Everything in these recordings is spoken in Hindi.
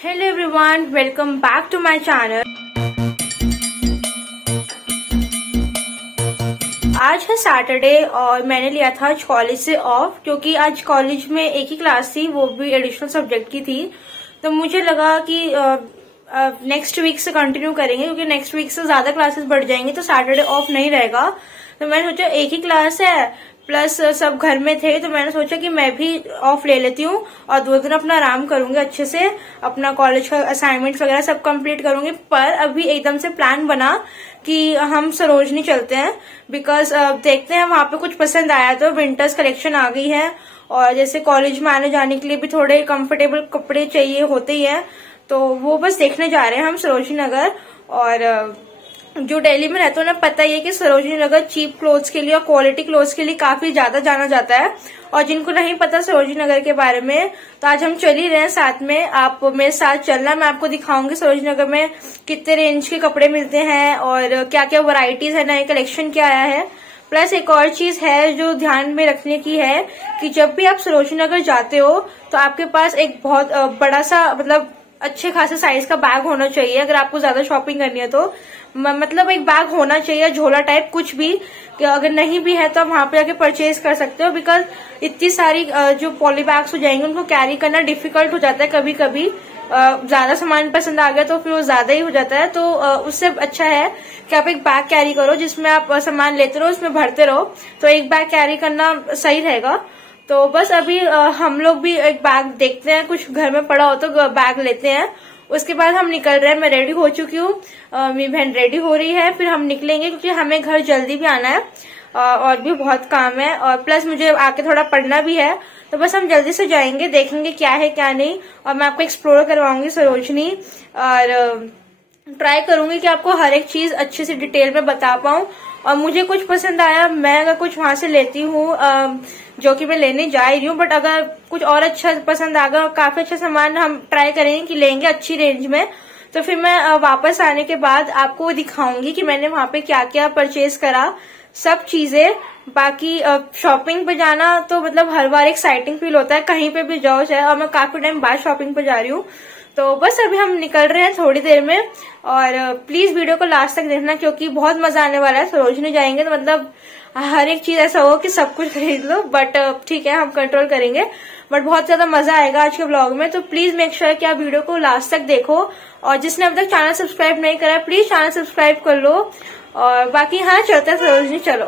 Hello everyone, welcome back to my channel. आज है सैटरडे और मैंने लिया था कॉलेज से ऑफ क्योंकि आज कॉलेज में एक ही क्लास थी, वो भी एडिशनल सब्जेक्ट की थी। तो मुझे लगा कि नेक्स्ट वीक से कंटिन्यू करेंगे क्योंकि नेक्स्ट वीक से ज्यादा क्लासेस बढ़ जाएंगी तो सैटरडे ऑफ नहीं रहेगा। तो मैंने सोचा एक ही क्लास है प्लस सब घर में थे तो मैंने सोचा कि मैं भी ऑफ ले लेती हूँ और 2 दिन अपना आराम करूंगी, अच्छे से अपना कॉलेज का असाइनमेंट्स वगैरह सब कंप्लीट करूंगी। पर अभी एकदम से प्लान बना कि हम सरोजनी चलते हैं बिकॉज देखते हैं वहां पे कुछ पसंद आया। तो विंटर्स कलेक्शन आ गई है और जैसे कॉलेज में आने जाने के लिए भी थोड़े कंफर्टेबल कपड़े चाहिए होते ही है, तो वो बस देखने जा रहे हैं हम सरोजनी नगर। और जो दिल्ली में रहते हो ना, पता ही है कि सरोजनी नगर चीप क्लोथ्स के लिए और क्वालिटी क्लोथ्स के लिए काफी ज्यादा जाना जाता है। और जिनको नहीं पता सरोजनी नगर के बारे में तो आज हम चल ही रहे हैं साथ में, आप मेरे साथ चलना। मैं आपको दिखाऊंगी सरोजनी नगर में कितने रेंज के कपड़े मिलते हैं और क्या क्या वैरायटीज है, नए कलेक्शन क्या आया है। प्लस एक और चीज है जो ध्यान में रखने की है कि जब भी आप सरोजनी नगर जाते हो तो आपके पास एक बहुत बड़ा सा मतलब अच्छे खासे साइज का बैग होना चाहिए। अगर आपको ज्यादा शॉपिंग करनी है तो मतलब एक बैग होना चाहिए, झोला टाइप कुछ भी। अगर नहीं भी है तो आप वहां पे जाके परचेज कर सकते हो बिकॉज इतनी सारी जो पॉली बैग्स हो जाएंगे उनको कैरी करना डिफिकल्ट हो जाता है। कभी कभी ज्यादा सामान पसंद आ गया तो फिर वो ज्यादा ही हो जाता है। तो उससे अच्छा है कि आप एक बैग कैरी करो जिसमें आप सामान लेते रहो, उसमें भरते रहो। तो एक बैग कैरी करना सही रहेगा। तो बस अभी हम लोग भी एक बैग देखते हैं, कुछ घर में पड़ा हो तो बैग लेते हैं। उसके बाद हम निकल रहे हैं। मैं रेडी हो चुकी हूँ, मेरी बहन रेडी हो रही है, फिर हम निकलेंगे क्योंकि हमें घर जल्दी भी आना है और भी बहुत काम है और प्लस मुझे आके थोड़ा पढ़ना भी है। तो बस हम जल्दी से जाएंगे, देखेंगे क्या है क्या नहीं और मैं आपको एक्सप्लोर करवाऊंगी सरोजनी और ट्राई करूंगी कि आपको हर एक चीज अच्छे से डिटेल में बता पाऊं। और मुझे कुछ पसंद आया मैं अगर कुछ वहां से लेती हूँ जो कि मैं लेने जा रही हूँ, बट अगर कुछ और अच्छा पसंद आ गया, काफी अच्छा सामान हम ट्राई करेंगे कि लेंगे अच्छी रेंज में, तो फिर मैं वापस आने के बाद आपको दिखाऊंगी कि मैंने वहां पे क्या क्या परचेज करा, सब चीजें। बाकी शॉपिंग पे जाना तो मतलब हर बार एक्साइटिंग फील होता है कहीं पे भी जाओ चाहे, और मैं काफी टाइम बाद शॉपिंग पे जा रही हूँ। तो बस अभी हम निकल रहे हैं थोड़ी देर में और प्लीज वीडियो को लास्ट तक देखना क्योंकि बहुत मजा आने वाला है। सरोजनी जाएंगे तो मतलब हर एक चीज ऐसा हो कि सब कुछ खरीद लो, बट ठीक है हम कंट्रोल करेंगे, बट बहुत ज्यादा मजा आएगा आज के ब्लॉग में। तो प्लीज मेक श्योर कि आप वीडियो को लास्ट तक देखो और जिसने अब तक चैनल सब्सक्राइब नहीं करा प्लीज चैनल सब्सक्राइब कर लो। और बाकी हाँ चलते हैं सरोजनी, चलो।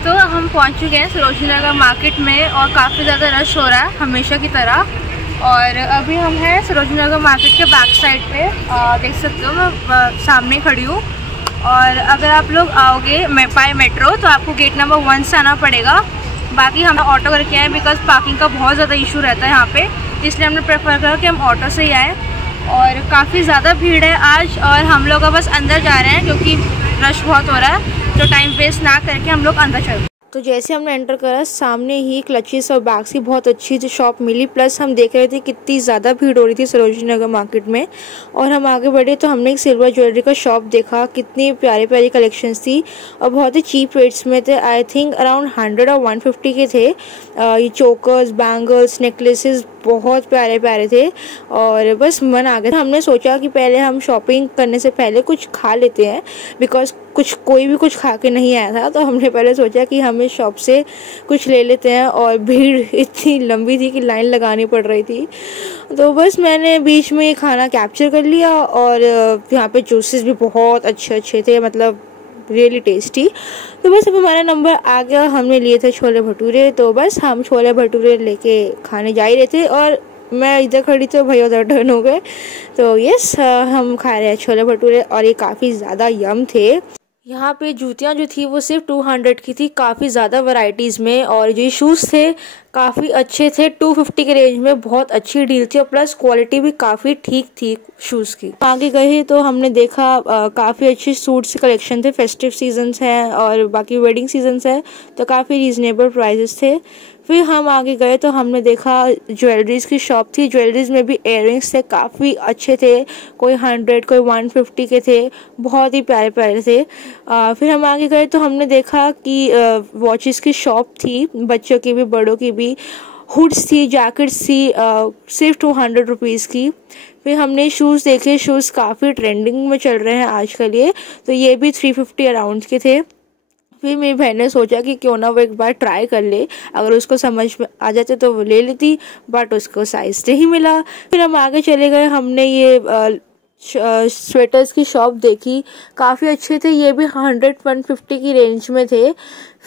तो हम पहुंच चुके हैं सरोजनी नगर मार्केट में और काफ़ी ज़्यादा रश हो रहा है हमेशा की तरह। और अभी हम हैं सरोजनी नगर मार्केट के बैक साइड पे, देख सकते हो मैं सामने खड़ी हूँ। और अगर आप लोग आओगे बाय मेट्रो तो आपको गेट नंबर 1 से आना पड़ेगा। बाकी हम ऑटो करके आए बिकॉज पार्किंग का बहुत ज़्यादा इशू रहता है यहाँ पे, इसलिए हमने प्रेफर करा कि हम ऑटो से ही आए। और काफ़ी ज़्यादा भीड़ है आज और हम लोग बस अंदर जा रहे हैं क्योंकि रश बहुत हो रहा है, तो टाइम वेस्ट ना करके हम लोग अंदर चलते। तो जैसे हमने एंटर करा सामने ही क्लचेस और बैग्स की बहुत अच्छी जो शॉप मिली, प्लस हम देख रहे थे कितनी ज़्यादा भीड़ हो रही थी सरोजनी नगर मार्केट में। और हम आगे बढ़े तो हमने एक सिल्वर ज्वेलरी का शॉप देखा, कितनी प्यारी प्यारी कलेक्शंस थी और बहुत ही चीप रेट्स में थे। आई थिंक अराउंड 100 और 150 के थे। ये चोकर्स, बैंगल्स, नेकलेसेस बहुत प्यारे प्यारे थे और बस मन आ गया था। हमने सोचा कि पहले हम शॉपिंग करने से पहले कुछ खा लेते हैं बिकॉज कोई भी कुछ खा के नहीं आया था, तो हमने पहले सोचा कि हम इस शॉप से कुछ ले लेते हैं। और भीड़ इतनी लंबी थी कि लाइन लगानी पड़ रही थी, तो बस मैंने बीच में ये खाना कैप्चर कर लिया। और यहाँ पे जूसेस भी बहुत अच्छे अच्छे थे, मतलब रियली टेस्टी। तो बस अब हमारा नंबर आ गया, हमने लिए थे छोले भटूरे, तो बस हम छोले भटूरे लेके खाने जा ही रहे थे और मैं इधर खड़ी तो भैया उधर टर्न हो गए। तो यस हम खा रहे हैं छोले भटूरे और ये काफ़ी ज़्यादा यम थे। यहाँ पे जूतियाँ जो थी वो सिर्फ 200 की थी, काफ़ी ज़्यादा वैरायटीज़ में। और जो शूज़ थे काफ़ी अच्छे थे, 250 के रेंज में बहुत अच्छी डील थी और प्लस क्वालिटी भी काफ़ी ठीक थी शूज़ की। आगे गए तो हमने देखा काफ़ी अच्छे सूट्स कलेक्शन थे, फेस्टिव सीजन्स हैं और बाकी वेडिंग सीजन्स है तो काफ़ी रीजनेबल प्राइजेस थे। फिर हम आगे गए तो हमने देखा ज्वेलरीज की शॉप थी। ज्वेलरीज में भी इयररिंग्स थे, काफ़ी अच्छे थे, कोई 100 कोई 150 के थे, बहुत ही प्यारे प्यारे थे। फिर हम आगे गए तो हमने देखा कि वॉचेस की शॉप थी, बच्चों की भी बड़ों की भी। हुड्स थी, जैकेट्स थी, सिर्फ 200 रुपीज़ की। फिर हमने शूज़ देखे, शूज़ काफ़ी ट्रेंडिंग में चल रहे हैं आजकल ये, तो ये भी 350 अराउंड के थे। फिर मेरी बहन ने सोचा कि क्यों ना वो एक बार ट्राई कर ले, अगर उसको समझ में आ जाते तो वो ले लेती, बट उसको साइज़ नहीं मिला। फिर हम आगे चले गए, हमने ये स्वेटर्स की शॉप देखी, काफ़ी अच्छे थे, ये भी 100-150 की रेंज में थे।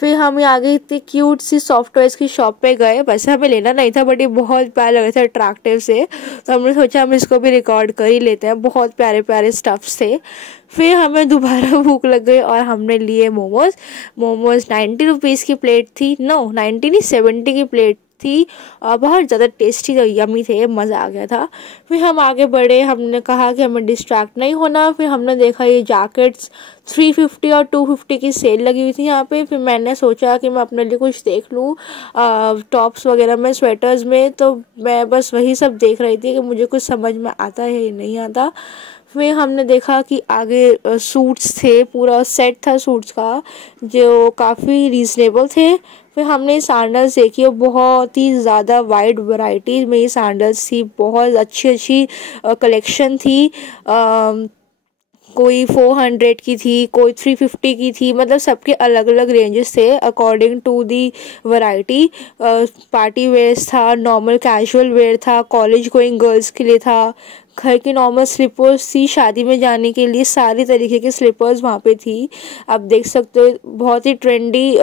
फिर हम आगे इतनी क्यूट सी सॉफ्टवेयर्स की शॉप पे गए, वैसे हमें लेना नहीं था बट ये बहुत प्यारे लग रहे थे, अट्रैक्टिव से, तो हमने सोचा हम इसको भी रिकॉर्ड कर ही लेते हैं, बहुत प्यारे प्यारे स्टफ्स थे। फिर हमें दोबारा भूख लग गई और हमने लिए मोमोज़। 90 रुपीज़ की प्लेट थी, 90 नहीं 70 की प्लेट थी, और बहुत ज़्यादा टेस्टी तो यमी थे, मज़ा आ गया था। फिर हम आगे बढ़े, हमने कहा कि हमें डिस्ट्रैक्ट नहीं होना। फिर हमने देखा ये जैकेट्स 350 और 250 की सेल लगी हुई थी यहाँ पे। फिर मैंने सोचा कि मैं अपने लिए कुछ देख लूँ टॉप्स वगैरह में, स्वेटर्स में, तो मैं बस वही सब देख रही थी कि मुझे कुछ समझ में आता है या नहीं आता। फिर हमने देखा कि आगे सूट्स थे, पूरा सेट था सूट्स का जो काफ़ी रीज़नेबल थे। फिर हमने सैंडल्स देखी और बहुत ही ज़्यादा वाइड वैरायटी में ये सैंडल्स थी, बहुत अच्छी कलेक्शन थी। कोई 400 की थी, कोई 350 की थी, मतलब सबके अलग अलग रेंजेस थे according to the variety. Party wears था, नॉर्मल कैजुअल वेयर था, कॉलेज गोइंग गर्ल्स के लिए था, घर की नॉर्मल स्लीपर्स थी, शादी में जाने के लिए सारी तरीके के स्लीपर्स वहाँ पे थी। आप देख सकते हो बहुत ही ट्रेंडी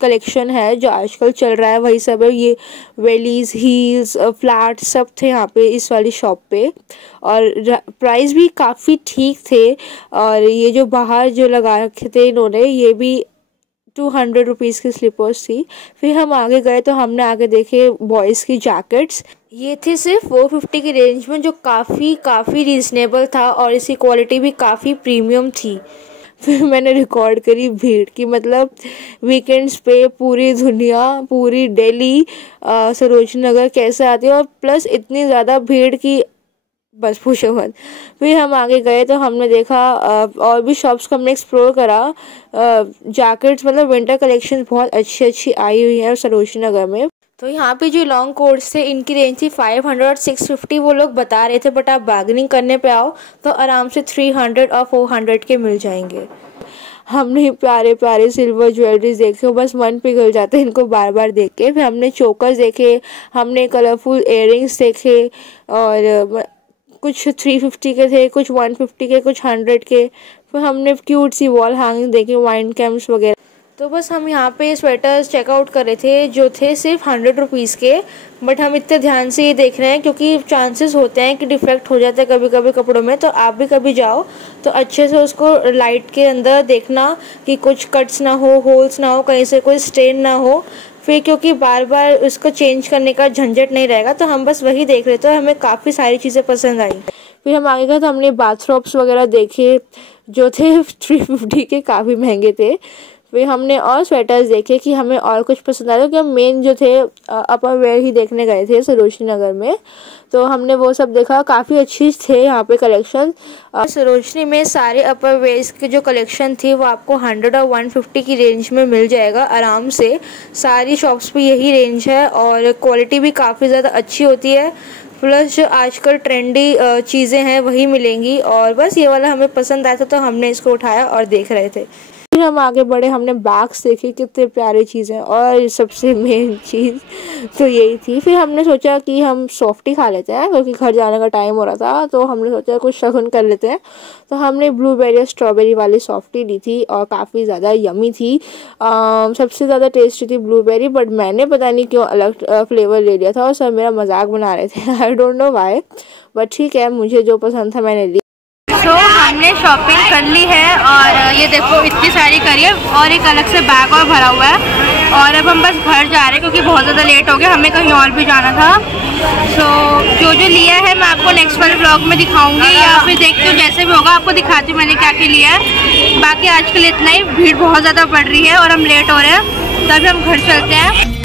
कलेक्शन है जो आजकल चल रहा है, वही सब है। ये वेलीज, हील्स, फ्लैट सब थे यहाँ पे इस वाली शॉप पे, और प्राइस भी काफ़ी ठीक थे। और ये जो बाहर जो लगा रखे थे इन्होंने, ये भी 200 रुपीज़ की स्लीपर्स थी। फिर हम आगे गए तो हमने आगे देखे बॉयज़ की जैकेट्स, ये थे सिर्फ 450 की रेंज में, जो काफ़ी रीज़नेबल था और इसकी क्वालिटी भी काफ़ी प्रीमियम थी। फिर मैंने रिकॉर्ड करी भीड़ की, मतलब वीकेंड्स पे पूरी दुनिया, पूरी दिल्ली, सरोजनी नगर कैसे आती है, और प्लस इतनी ज़्यादा भीड़ की बस पूछो मत। फिर हम आगे गए तो हमने देखा और भी शॉप्स को हमने एक्सप्लोर करा। जैकेट्स मतलब विंटर कलेक्शन बहुत अच्छी आई हुई है सरोजनी नगर में। तो यहाँ पे जो लॉन्ग कोट्स थे इनकी रेंज थी 500 और 650 वो लोग बता रहे थे, बट आप बार्गेनिंग करने पे आओ तो आराम से 300 और 400 के मिल जाएंगे। हमने प्यारे प्यारे सिल्वर ज्वेलरीज देखे, बस मन पिघल जाता है इनको बार बार देख के। फिर हमने चोकर्स देखे, हमने कलरफुल इयररिंग्स देखे, और कुछ 350 के थे, कुछ 150 के, कुछ 100 के। फिर हमने क्यूट सी वॉल हैंगिंग देखे, वाइन कैम्स वगैरह। तो बस हम यहाँ पे स्वेटर्स चेकआउट कर रहे थे जो थे सिर्फ 100 रुपीज़ के, बट हम इतने ध्यान से ये देख रहे हैं क्योंकि चांसेस होते हैं कि डिफेक्ट हो जाता है कभी कभी कपड़ों में। तो आप भी कभी जाओ तो अच्छे से उसको लाइट के अंदर देखना कि कुछ कट्स ना हो, होल्स ना हो, कहीं से कोई स्ट्रेन ना हो। फिर क्योंकि बार बार उसको चेंज करने का झंझट नहीं रहेगा, तो हम बस वही देख रहे थे। हमें काफ़ी सारी चीज़ें पसंद आई। फिर हम आगे गए तो हमने बाथरोब्स वगैरह देखे जो थे 350 के, काफ़ी महंगे थे। फिर हमने और स्वेटर्स देखे कि हमें और कुछ पसंद आया, क्योंकि हम मेन जो थे अपर वेयर ही देखने गए थे सरोजनी नगर में, तो हमने वो सब देखा, काफ़ी अच्छी थे यहाँ पे कलेक्शन। सरोजनी में सारे अपर वेयर्स के जो कलेक्शन थी वो आपको 100 और 150 की रेंज में मिल जाएगा आराम से। सारी शॉप्स पे यही रेंज है और क्वालिटी भी काफ़ी ज़्यादा अच्छी होती है, प्लस जो आजकल ट्रेंडी चीज़ें हैं वही मिलेंगी। और बस ये वाला हमें पसंद आया था तो हमने इसको उठाया और देख रहे थे। फिर हम आगे बढ़े, हमने बैग्स देखे, कितने प्यारे चीज़ें, और सबसे मेन चीज़ तो यही थी। फिर हमने सोचा कि हम सॉफ्टी खा लेते हैं क्योंकि घर जाने का टाइम हो रहा था, तो हमने सोचा कुछ शगुन कर लेते हैं। तो हमने ब्लूबेरी और स्ट्रॉबेरी वाली सॉफ्टी ली थी और काफ़ी ज़्यादा यमी थी। सबसे ज़्यादा टेस्टी थी ब्लूबेरी, बट मैंने पता नहीं क्यों अलग फ्लेवर ले लिया था और सब मेरा मजाक बना रहे थे, I don't know why, but ठीक है, मुझे जो पसंद था मैंने ली। तो हमने शॉपिंग कर ली है और ये देखो इतनी सारी करी है, और एक अलग से बैग और भरा हुआ है, और अब हम बस घर जा रहे हैं क्योंकि बहुत ज़्यादा लेट हो गया, हमें कहीं और भी जाना था। सो जो लिया है मैं आपको नेक्स्ट वाले ब्लॉग में दिखाऊंगी, या फिर देखती हूँ जैसे भी होगा आपको दिखाती हूँ मैंने क्या क्या लिया है। बाकी आज के लिए इतना ही, भीड़ बहुत ज़्यादा बढ़ रही है और हम लेट हो रहे हैं, तभी हम घर चलते हैं।